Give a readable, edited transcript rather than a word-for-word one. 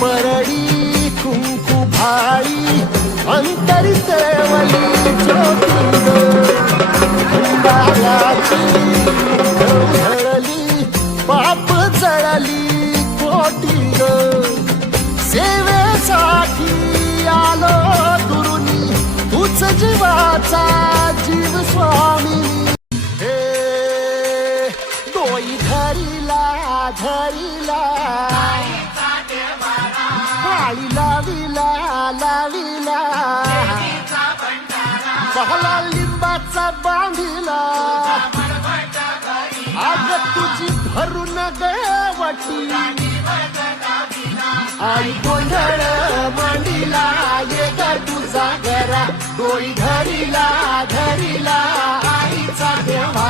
परडी कुंकू भाळी अंतरी तेवली ज्योती अंधाराची ढळली पाप जळली कोटी सेवेसाठी आलो दुरुनी तूच जीवाचा जीव स्वामी हे डोई धरिला पाळी लाविला पहला लिंबाचा बांधिला आग तुझी भरून गवटी आणि गोंधळ मांडीला ये ग तुझा घरा डोई धरिला आईचा देवा